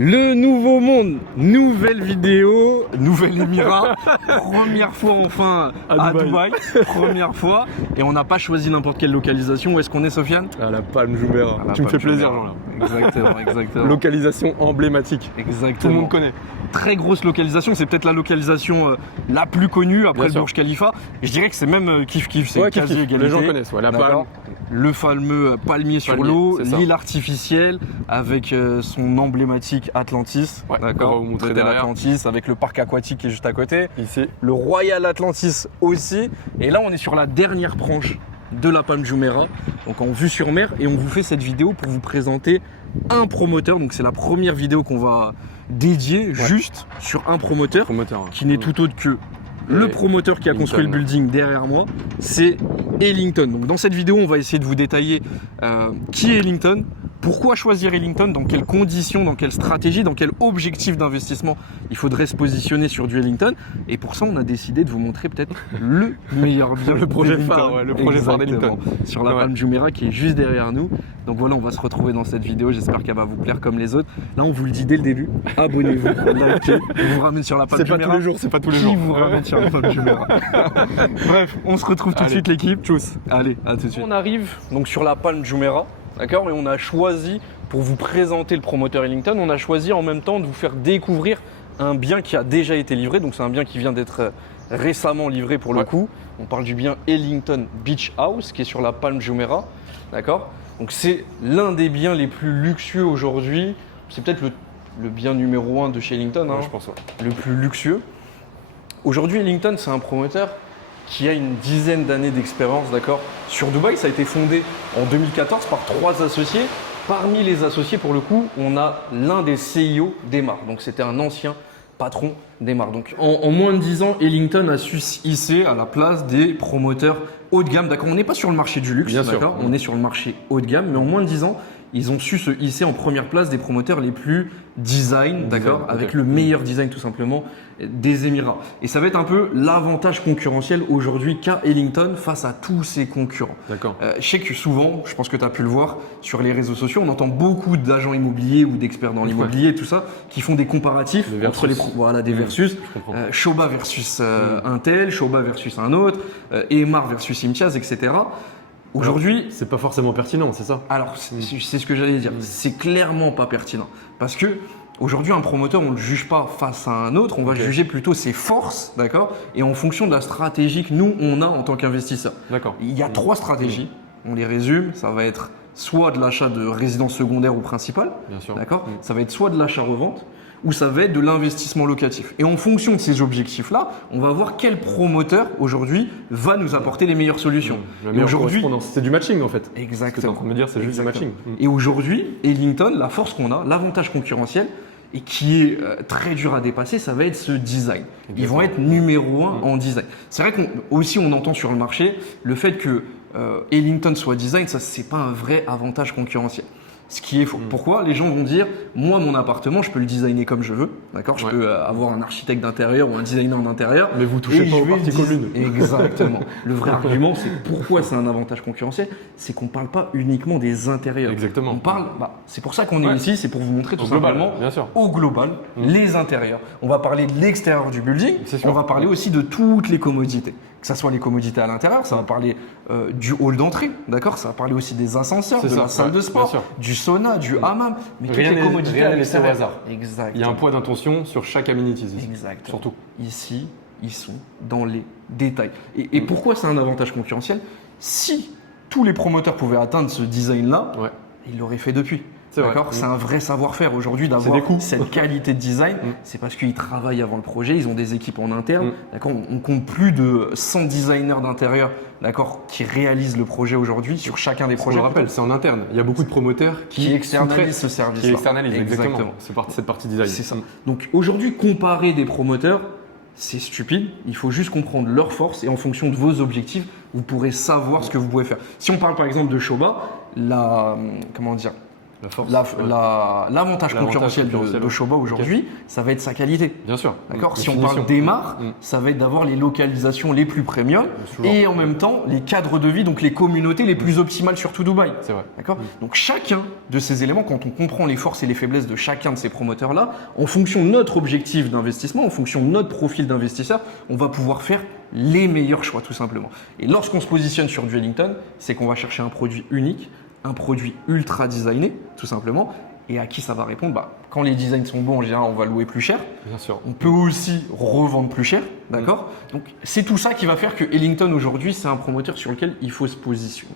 Le nouveau monde, nouvelle vidéo, nouvel émirat, première fois enfin à Dubaï, première fois, et on n'a pas choisi n'importe quelle localisation. Où est-ce qu'on est, Sofiane? À la Palm Jumeirah. Tu me fais plaisir, Jean-là. Exactement, exactement. Localisation emblématique. Exactement. Tout le monde connaît. Très grosse localisation, c'est peut-être la localisation la plus connue après le Burj Khalifa. Et je dirais que c'est même kiff-kiff, c'est quasi égalité. Les gens connaissent, la Palme. Le fameux palmier sur l'eau, l'île artificielle avec son emblématique Atlantis. D'accord, on va vous montrer derrière. Atlantis avec le parc aquatique qui est juste à côté. Ici. Le Royal Atlantis aussi. Et là, on est sur la dernière branche de la Palm Jumeirah, donc en vue sur mer. Et on vous fait cette vidéo pour vous présenter un promoteur. Donc c'est la première vidéo qu'on va dédier juste sur un promoteur qui n'est tout autre que le promoteur qui a construit le building derrière moi, c'est Ellington. Donc dans cette vidéo, on va essayer de vous détailler qui est Ellington, pourquoi choisir Ellington, dans quelles conditions, dans quelle stratégie, dans quel objectif d'investissement il faudrait se positionner sur du Ellington. Et pour ça, on a décidé de vous montrer peut-être le meilleur bien, le projet phare, le projet phare d'Ellington. Sur la Palm Jumeirah qui est juste derrière nous. Donc voilà, on va se retrouver dans cette vidéo. J'espère qu'elle va vous plaire comme les autres. Là, on vous le dit dès le début. Abonnez-vous, likez. On vous ramène sur la Palm Jumeirah. C'est pas tous les jours, c'est pas tous les jours. Qui vous ramène sur la Palm Jumeirah. Bref, on se retrouve tout de suite, l'équipe. Tchuss. Allez, à tout de suite. On arrive donc sur la Palm Jumeirah. D'accord, et on a choisi, pour vous présenter le promoteur Ellington, on a choisi en même temps de vous faire découvrir un bien qui a déjà été livré. Donc c'est un bien qui vient d'être récemment livré pour le coup. On parle du bien Ellington Beach House qui est sur la Palm Jumeirah. D'accord, donc c'est l'un des biens les plus luxueux aujourd'hui. C'est peut-être le bien numéro 1 de chez Ellington, je pense, le plus luxueux. Aujourd'hui, Ellington, c'est un promoteur qui a une dizaine d'années d'expérience, d'accord. Sur Dubaï, ça a été fondé en 2014 par 3 associés. Parmi les associés, pour le coup, on a l'un des CIO d'Emar. Donc, c'était un ancien patron d'Emar. Donc, en moins de 10 ans, Ellington a su hisser à la place des promoteurs haut de gamme, d'accord. On n'est pas sur le marché du luxe, d'accord. On est sur le marché haut de gamme, mais en moins de 10 ans, ils ont su se hisser en première place des promoteurs les plus design, d'accord, avec le meilleur design tout simplement des Émirats. Et ça va être un peu l'avantage concurrentiel aujourd'hui qu'a Ellington face à tous ses concurrents. D'accord. Je sais que souvent, je pense que tu as pu le voir sur les réseaux sociaux, on entend beaucoup d'agents immobiliers ou d'experts dans l'immobilier et tout ça qui font des comparatifs entre des versus. Shoba versus un tel, Shoba versus un autre, Emaar versus Imtiaz, etc. Aujourd'hui, c'est pas forcément pertinent, c'est ça? Alors, c'est ce que j'allais dire. C'est clairement pas pertinent. Parce que aujourd'hui, un promoteur, on ne le juge pas face à un autre, on va juger plutôt ses forces, d'accord? Et en fonction de la stratégie que nous, on a en tant qu'investisseur. D'accord. Il y a 3 stratégies, on les résume. Ça va être soit de l'achat de résidence secondaire ou principale, d'accord? Ça va être soit de l'achat-revente, ou ça va être de l'investissement locatif. Et en fonction de ces objectifs-là, on va voir quel promoteur aujourd'hui va nous apporter les meilleures solutions. Et aujourd'hui, c'est du matching en fait. Exactement. Ce que tu es en train de me dire, c'est juste du matching. Et aujourd'hui, Ellington, la force qu'on a, l'avantage concurrentiel, et qui est très dur à dépasser, ça va être ce design. Ils vont être numéro 1 en design. C'est vrai qu'aussi on entend sur le marché le fait que Ellington soit design, ça c'est pas un vrai avantage concurrentiel. Ce qui est faux. Pourquoi? Les gens vont dire, moi mon appartement, je peux le designer comme je veux, d'accord? Je peux avoir un architecte d'intérieur ou un designer d'intérieur. Mais vous touchez pas aux parties communes. Exactement. Le vrai argument, c'est pourquoi c'est un avantage concurrentiel, c'est qu'on parle pas uniquement des intérieurs. Exactement. On parle, c'est pour ça qu'on est ici, c'est pour vous montrer tout simplement au global les intérieurs. On va parler de l'extérieur du building, on va parler aussi de toutes les commodités. Que ce soit les commodités à l'intérieur, ça va parler du hall d'entrée, d'accord? Ça va parler aussi des ascenseurs, de la salle de sport, du sauna, du hammam, mais toutes les commodités à laissé au hasard. Exactement. Il y a un point d'intention sur chaque amenities ici. Exactement. Surtout. Ici, ils sont dans les détails. Et pourquoi c'est un avantage concurrentiel? Si tous les promoteurs pouvaient atteindre ce design-là, ils l'auraient fait depuis. D'accord, c'est un vrai savoir-faire aujourd'hui d'avoir cette qualité de design. C'est parce qu'ils travaillent avant le projet, ils ont des équipes en interne. D'accord, on compte plus de 100 designers d'intérieur, d'accord, qui réalisent le projet aujourd'hui sur chacun des projets. Je le rappelle, c'est en interne. Il y a beaucoup de promoteurs qui externalisent ce service. Qui externalisent, exactement. C'est cette partie design. C'est ça. Donc aujourd'hui, comparer des promoteurs, c'est stupide. Il faut juste comprendre leurs forces et en fonction de vos objectifs, vous pourrez savoir ce que vous pouvez faire. Si on parle par exemple de Shoba, L'avantage concurrentiel de Shoba aujourd'hui, ça va être sa qualité. Bien sûr. D'accord. Si on parle démarre, ça va être d'avoir les localisations les plus premium et en même temps les cadres de vie, donc les communautés les plus optimales sur tout Dubaï. C'est vrai. D'accord. Donc chacun de ces éléments, quand on comprend les forces et les faiblesses de chacun de ces promoteurs-là, en fonction de notre objectif d'investissement, en fonction de notre profil d'investisseur, on va pouvoir faire les meilleurs choix tout simplement. Et lorsqu'on se positionne sur du Ellington, c'est qu'on va chercher un produit unique, un produit ultra designé, tout simplement. Et à qui ça va répondre? Quand les designs sont bons, en général, on va louer plus cher. Bien sûr. On peut aussi revendre plus cher, d'accord? Donc, c'est tout ça qui va faire que Ellington, aujourd'hui, c'est un promoteur sur lequel il faut se positionner.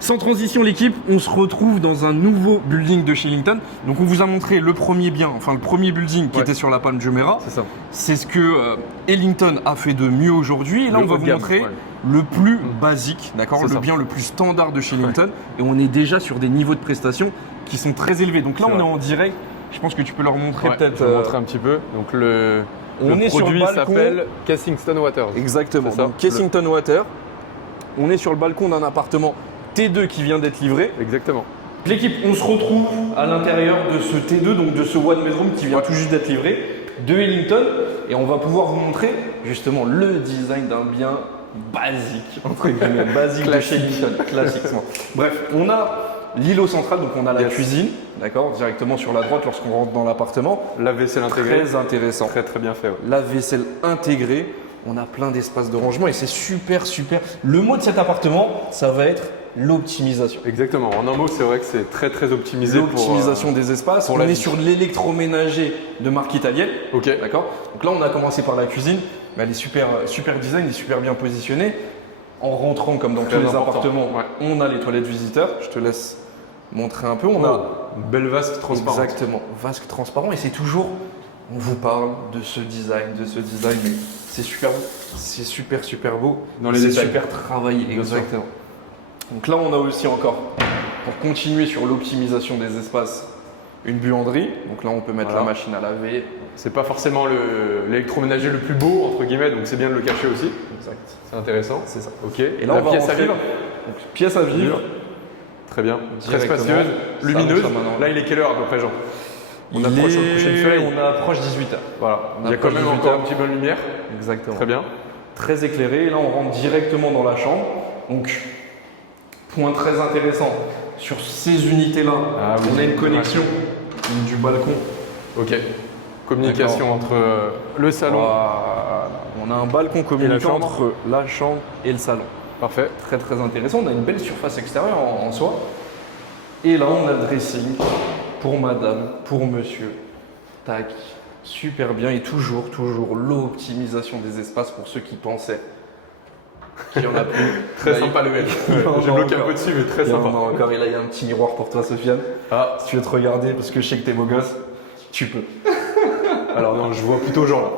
Sans transition l'équipe, on se retrouve dans un nouveau building de chez Ellington. Donc on vous a montré le premier building qui était sur la Palm Jumeirah. C'est ça. C'est ce que Ellington a fait de mieux aujourd'hui. Et là on va vous montrer le plus basique, d'accord, le bien le plus standard de chez Ellington. Et on est déjà sur des niveaux de prestations qui sont très élevés. Donc là on est en direct. Je pense que tu peux leur montrer peut-être. Je vais montrer un petit peu. Donc le produit s'appelle Kensington Water. Exactement. Donc Kensington Water. On est sur le balcon d'un appartement T2 qui vient d'être livré. Exactement. L'équipe, on se retrouve à l'intérieur de ce T2, donc de ce one bedroom qui vient tout juste d'être livré, de Ellington. Et on va pouvoir vous montrer justement le design d'un bien basique, entre guillemets, basique de chez Ellington, classiquement. Bref, on a l'îlot central, donc on a la cuisine, d'accord, directement sur la droite lorsqu'on rentre dans l'appartement. La vaisselle intégrée. Très intéressant. Très très bien fait. Ouais. La vaisselle intégrée. On a plein d'espaces de rangement et c'est super. Le mot de cet appartement, ça va être l'optimisation. Exactement. En un mot, c'est vrai que c'est très très optimisé. L'optimisation des espaces. On est sur l'électroménager de marque italienne. Ok. D'accord. Donc là, on a commencé par la cuisine. Mais elle est super design, elle est super bien positionnée. En rentrant, comme dans tous les appartements, on a les toilettes visiteurs. Je te laisse montrer un peu. On a une belle vasque transparente. Exactement. Vasque transparent et c'est toujours. On vous parle de ce design, mais c'est super beau. C'est super beau. Dans les détails. Super travaillé, exactement. Donc là, on a aussi encore, pour continuer sur l'optimisation des espaces, une buanderie. Donc là, on peut mettre la machine à laver. C'est pas forcément l'électroménager le plus beau, entre guillemets, donc c'est bien de le cacher aussi. Exact. C'est intéressant. C'est ça. Ok. Et là, on va rentrer. Donc, pièce à vivre. Très bien. Très spacieuse, lumineuse. Là, il est quelle heure à peu près, Jean? On approche au coucher de soleil. On approche 18h. Voilà. Il y a quand même encore un petit peu de lumière. Exactement. Très bien. Très éclairé. Et là, on rentre directement dans la chambre. Donc, point très intéressant. Sur ces unités-là, on a une connexion du balcon. Ok. Communication entre le salon. Voilà. On a un balcon communiquant entre la chambre et le salon. Parfait. Très intéressant. On a une belle surface extérieure en soi. Et là, on a le dressing. Pour madame, pour monsieur, tac, super bien et toujours l'optimisation des espaces pour ceux qui pensaient qu'il y en a plus. Très sympa le L. J'ai bloqué un peu dessus mais très sympa. Encore et là il y a un petit miroir pour toi Sofiane. Si tu veux te regarder parce que je sais que t'es beau gosse, tu peux. Alors non, je vois plutôt Jean là.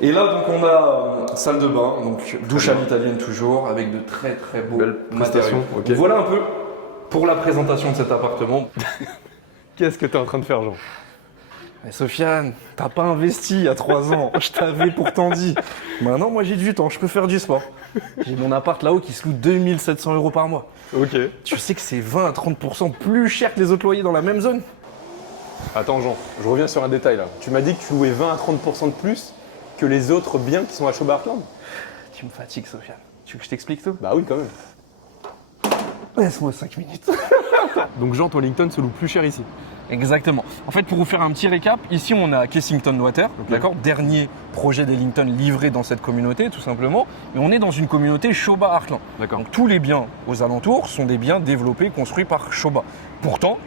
Et là donc on a salle de bain, donc douche à l'italienne toujours avec de très beaux matériaux. Okay. Voilà un peu. Pour la présentation de cet appartement. Qu'est-ce que tu es en train de faire, Jean? Mais Sofiane, t'as pas investi il y a 3 ans. Je t'avais pourtant dit. Maintenant, moi j'ai du temps, je peux faire du sport. J'ai mon appart là-haut qui se loue 2700 € par mois. Ok. Tu sais que c'est 20 à 30% plus cher que les autres loyers dans la même zone? Attends, Jean, je reviens sur un détail là. Tu m'as dit que tu louais 20 à 30% de plus que les autres biens qui sont à Shoba Heartland? Tu me fatigues, Sofiane. Tu veux que je t'explique tout? Bah oui, quand même. Laisse-moi 5 minutes. Donc Jean, ton Ellington se loue plus cher ici. Exactement. En fait, pour vous faire un petit récap, ici on a Kensington Water, d'accord, dernier projet d'Ellington livré dans cette communauté, tout simplement. Et on est dans une communauté Shoba Heartland. D'accord. Donc tous les biens aux alentours sont des biens développés, construits par Shoba. Pourtant,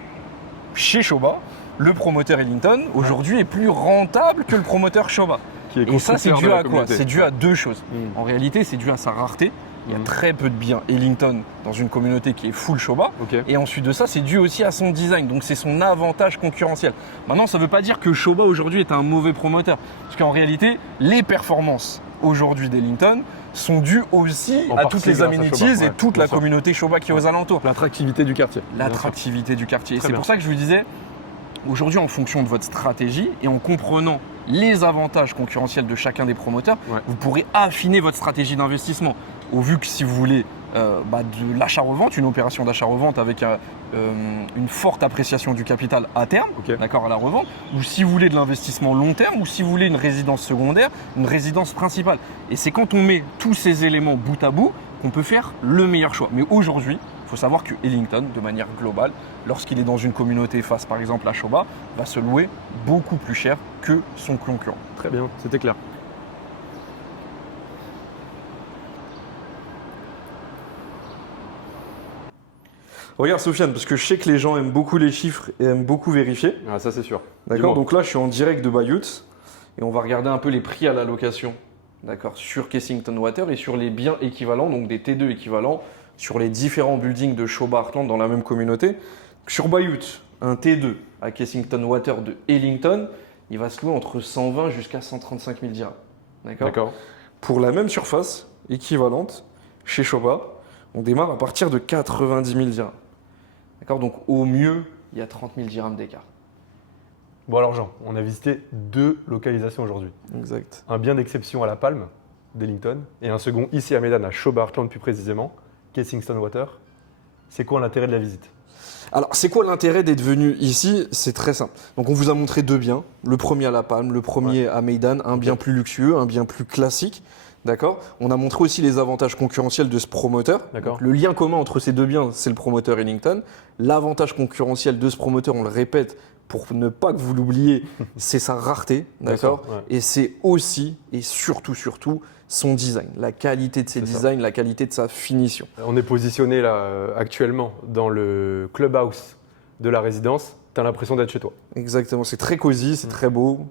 chez Shoba, le promoteur Ellington aujourd'hui est plus rentable que le promoteur Shoba. Qui est Et ça, c'est constructeur dû de la à quoi? communauté. C'est dû à deux choses. Mm. En réalité, c'est dû à sa rareté. Il y a Mm. très peu de biens Ellington dans une communauté qui est full Shoba. Ok. Et ensuite de ça, c'est dû aussi à son design. Donc c'est son avantage concurrentiel. Maintenant, ça ne veut pas dire que Shoba aujourd'hui est un mauvais promoteur. Parce qu'en réalité, les performances aujourd'hui d'Ellington sont dues aussi En à partie toutes les grâce à amenities Shoba, et ouais, toute bien la sûr. communauté Shoba qui est aux alentours. L'attractivité du quartier. bien sûr. L'attractivité du quartier. Et Très c'est bien. pour ça que je vous disais, aujourd'hui, en fonction de votre stratégie et en comprenant les avantages concurrentiels de chacun des promoteurs, Ouais. vous pourrez affiner votre stratégie d'investissement. Au vu que si vous voulez de l'achat-revente, une opération d'achat-revente avec une forte appréciation du capital à terme, Ok. d'accord, à la revente, ou si vous voulez de l'investissement long terme, ou si vous voulez une résidence secondaire, une résidence principale. Et c'est quand on met tous ces éléments bout à bout qu'on peut faire le meilleur choix. Mais aujourd'hui, il faut savoir que Ellington, de manière globale, lorsqu'il est dans une communauté face par exemple à Shoba, va se louer beaucoup plus cher que son concurrent. Très bien, c'était clair. Regarde Sofiane, parce que je sais que les gens aiment beaucoup les chiffres et aiment beaucoup vérifier. Ah, ça c'est sûr. D'accord, Dis-moi. donc là je suis en direct de Bayut et on va regarder un peu les prix à la location, d'accord, sur Kensington Water et sur les biens équivalents, donc des T2 équivalents, sur les différents buildings de Shoba Heartland dans la même communauté. Sur Bayut, un T2 à Kensington Water de Ellington, il va se louer entre 120 jusqu'à 135 000 dirhams. D'accord. Pour la même surface équivalente, chez Shoba, on démarre à partir de 90 000 dirhams. D'accord, donc au mieux, il y a 30 000 dirhams d'écart. Bon alors Jean, on a visité 2 localisations aujourd'hui. Exact. Un bien d'exception à La Palme, d'Ellington, et un second ici à Médane, à Shoba Heartland plus précisément, Kensington Water. C'est quoi l'intérêt de la visite? Alors, c'est quoi l'intérêt d'être venu ici? C'est très simple. Donc, on vous a montré deux biens. Le premier à La Palme, le premier à Meydan, un bien plus luxueux, un bien plus classique. D'accord. On a montré aussi les avantages concurrentiels de ce promoteur. D'accord. Donc, le lien commun entre ces deux biens, c'est le promoteur Ellington. L'avantage concurrentiel de ce promoteur, on le répète, pour ne pas que vous l'oubliez, c'est sa rareté. Bien D'accord. sûr, ouais. Et c'est aussi, et surtout, son design. La qualité de ses C'est ça. designs, la qualité de sa finition. On est positionné là actuellement dans le clubhouse de la résidence. Tu as l'impression d'être chez toi. Exactement, c'est très cosy, c'est très beau.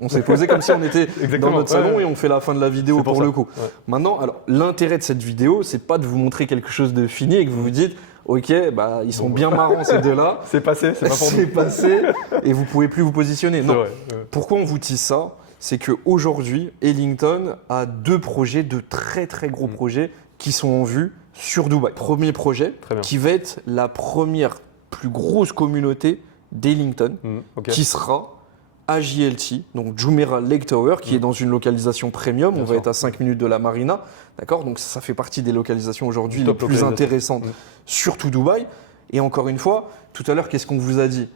On s'est posé comme si on était dans Exactement, notre salon ouais. et on fait la fin de la vidéo C'est pour ça. le coup. Ouais. Maintenant, alors l'intérêt de cette vidéo, c'est pas de vous montrer quelque chose de fini et que vous vous dites, ok, bah ils sont bien marrants ces deux-là, C'est passé, c'est pas pour c'est nous. passé et vous pouvez plus vous positionner. C'est Non. vrai, ouais. Pourquoi on vous dit ça? C'est qu'aujourd'hui, Ellington a deux projets, de très très gros projets qui sont en vue sur Dubaï. Premier projet Très bien. qui va être la première plus grosse communauté d'Ellington Ok. qui sera à JLT, donc Jumeirah Lake Tower, qui est dans une localisation premium. Bien on va sûr. être à 5 minutes de la marina. D'accord. Donc ça fait partie des localisations aujourd'hui les Top plus localisation. intéressantes, surtout Dubaï. Et encore une fois, tout à l'heure, qu'est-ce qu'on vous a dit?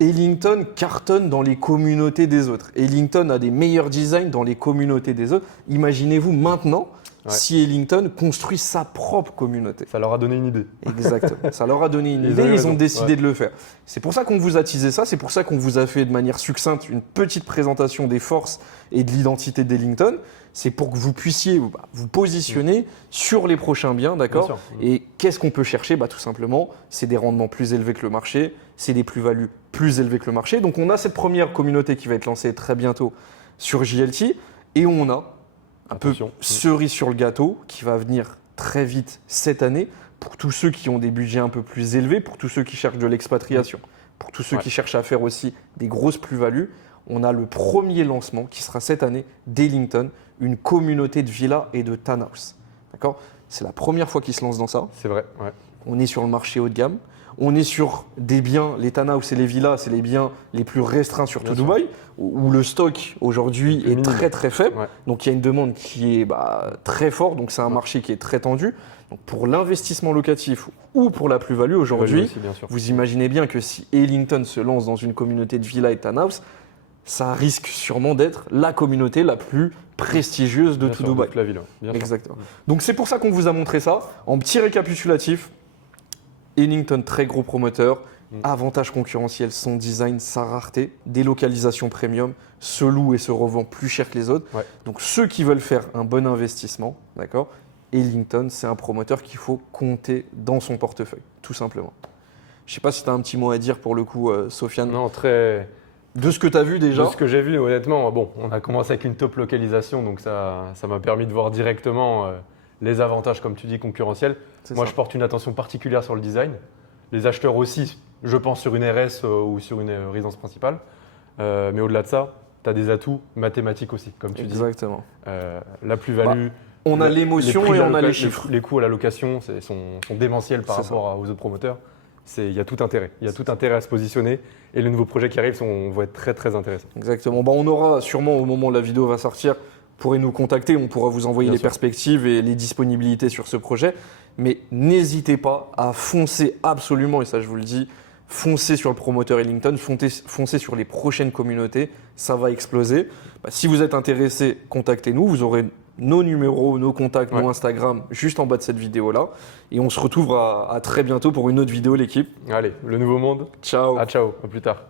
Ellington cartonne dans les communautés des autres. Ellington a des meilleurs designs dans les communautés des autres. Imaginez-vous maintenant si Ellington construit sa propre communauté. Ça leur a donné une idée. Exactement. Ça leur a donné une Ils idée, avaient ils ont raison. décidé Ouais. de le faire. C'est pour ça qu'on vous a teasé ça, c'est pour ça qu'on vous a fait de manière succincte une petite présentation des forces et de l'identité d'Ellington. C'est pour que vous puissiez vous positionner sur les prochains biens, d'accord? Bien sûr. Et qu'est-ce qu'on peut chercher? Tout simplement, c'est des rendements plus élevés que le marché, c'est des plus-values plus élevées que le marché. Donc on a cette première communauté qui va être lancée très bientôt sur JLT et on a un peu Attention. cerise sur le gâteau qui va venir très vite cette année pour tous ceux qui ont des budgets un peu plus élevés, pour tous ceux qui cherchent de l'expatriation, pour tous ceux Ouais. qui cherchent à faire aussi des grosses plus-values. On a le premier lancement qui sera cette année d'Ellington, une communauté de villas et de townhouse. D'accord? C'est la première fois qu'ils se lancent dans ça. C'est vrai, ouais. On est sur le marché haut de gamme. On est sur des biens, les townhouse et les villas, c'est les biens les plus restreints sur tout Bien sûr. Dubaï, où le stock aujourd'hui Le est minimum. très très faible. Ouais. Donc il y a une demande qui est très forte, donc c'est un marché qui est très tendu. Donc pour l'investissement locatif ou pour la plus-value aujourd'hui, Aussi, bien sûr. vous imaginez bien que si Ellington se lance dans une communauté de villas et de townhouse, ça risque sûrement d'être la communauté la plus prestigieuse de Bien tout sûr, Dubaï. toute la ville, bien sûr. Exactement. Donc c'est pour ça qu'on vous a montré ça. En petit récapitulatif, Ellington, très gros promoteur, avantage concurrentiel, son design, sa rareté, des localisations premium, se loue et se revend plus cher que les autres. Ouais. Donc ceux qui veulent faire un bon investissement, d'accord, Ellington, c'est un promoteur qu'il faut compter dans son portefeuille, tout simplement. Je ne sais pas si tu as un petit mot à dire pour le coup, Sofiane. Non, très, De ce que tu as vu déjà. De ce que j'ai vu, honnêtement, bon, on a commencé avec une top localisation, donc ça m'a permis de voir directement les avantages, comme tu dis, concurrentiels. Moi, je porte une attention particulière sur le design. Les acheteurs aussi, je pense sur une RS ou sur une résidence principale. Mais au-delà de ça, tu as des atouts mathématiques aussi, comme tu dis. Exactement. La plus-value. On a l'émotion et on a les chiffres. Les coûts à la location sont démentiels par rapport aux autres promoteurs. Il y a tout intérêt. Il y a tout intérêt à se positionner. Et les nouveaux projets qui arrivent vont être très, très intéressants. Exactement. On aura sûrement, au moment où la vidéo va sortir, vous pourrez nous contacter. On pourra vous envoyer les perspectives et les disponibilités sur ce projet. Mais n'hésitez pas à foncer absolument, et ça je vous le dis, foncez sur le promoteur Ellington, foncez sur les prochaines communautés. Ça va exploser. Si vous êtes intéressé, contactez-nous. Vous aurez nos numéros, nos contacts, nos Instagram juste en bas de cette vidéo-là. Et on se retrouve à très bientôt pour une autre vidéo, l'équipe. Allez, le nouveau monde. Ciao. Ciao, à plus tard.